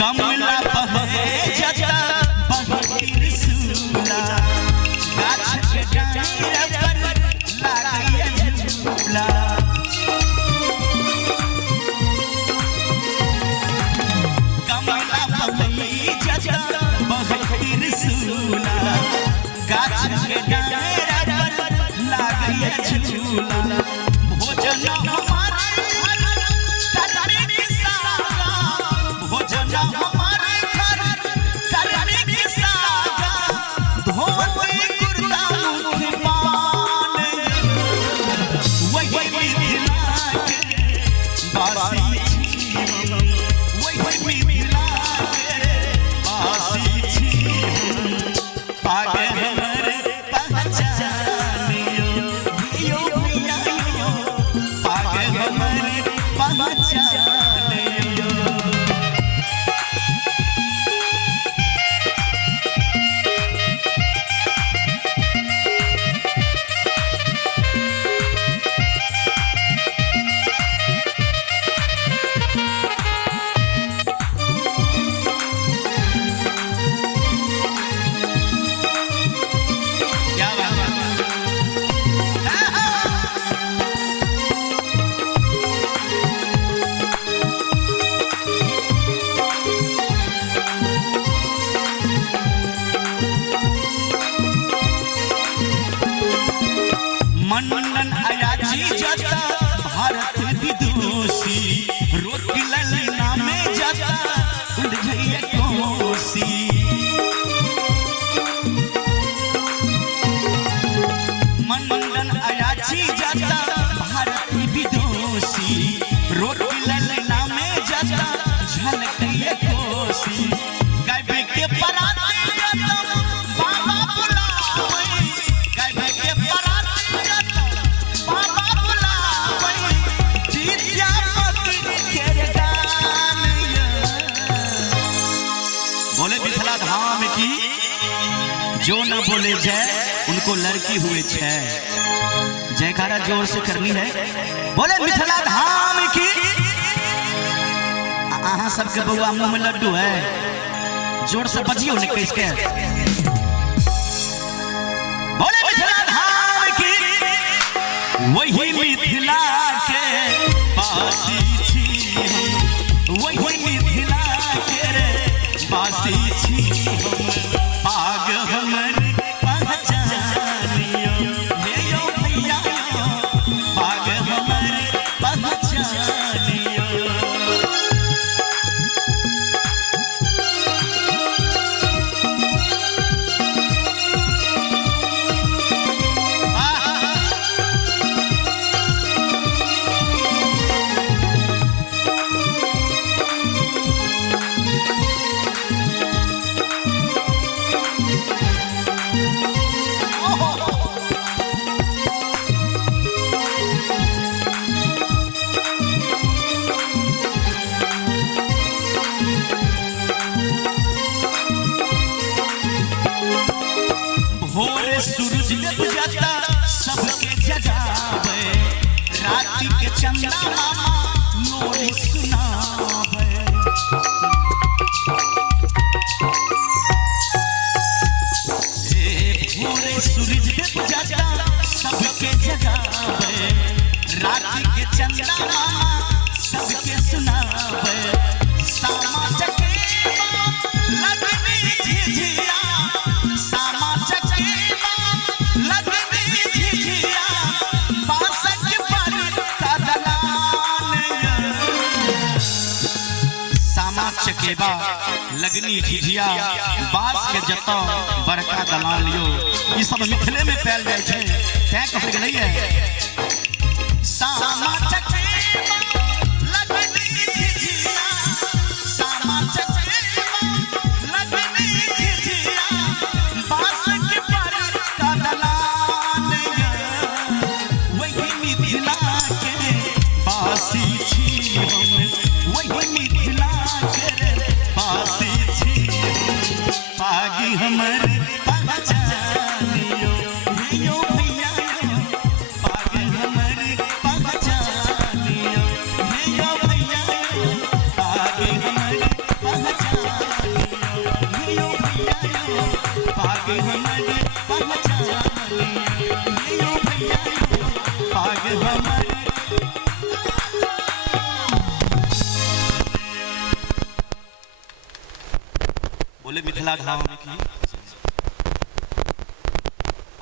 कमला बहे जता बहिर सूला गाछ के डाँड़ पर लागैया झूला कमला बहे जता बहिर सूला गाछ के डाँड़ पर लागैया झूला भोजन हमारे करने की सागा भोजन हमारे घर करने की सागा धोती कुर्ता मुख पान वही मिथिला के बासी वही मिथिला के बासी छी पागे हमरे पहचानियो यो भैया पागे हमरे पहचानियो मनन अयाची जता भारत विदुषी रोक ललना में जता उलझिए कोसी मनन अयाची जता भारत विदुषी रोक ललना में जता झलकिए कोसी गाय के पराते बाबा बुलावे गाय के बोले मिथिला धाम की जो न बोले जय उनको लड़की हुए छह जयकारा जोर से करनी है बोले मिथिला धाम की आहा सबके बउआ मुंह में लड्डू है जोर से बजियो ने किसके बोले मिथिला धाम की वही मिथिला के पासी छी वही मिथिला के रे बासी छी पाग हमर पहचानियो हे यो भैया पाग हमर पहचानियो भोरे सूरज जब जाता सबके जगावे, राति के चंदा मामा लोरी सुनावे। भोरे सूरज जब जाता सबके जगावे, राति के चंदा मामा सबके सुनावे। सामा चकेवा लगनी झिझिया, सामा चकेवा लगनी झिझिया, बांसक पर का दलान। सामा चकेवा लगनी झिझिया, बांस के जतो बड़का दलान लियो। ई सब मिथिले में पायल जाय छै, तैं कहल गेलै है सामा चकेवा लगनी झिझिया, सामा चकेवा लगनी झिझिया, बांसक पर का दलान। वही मिथिला के बासी छी हम, वही मिथिला के बासी छी। पागी हमर पहचानियो यो भैया, पागी हमर पहचानियो यो भैया, पागी हमर पहचानियो यो भैया, पागी हमर पहचानियो यो भैया, पागी हमर। बोले मिथिला धाम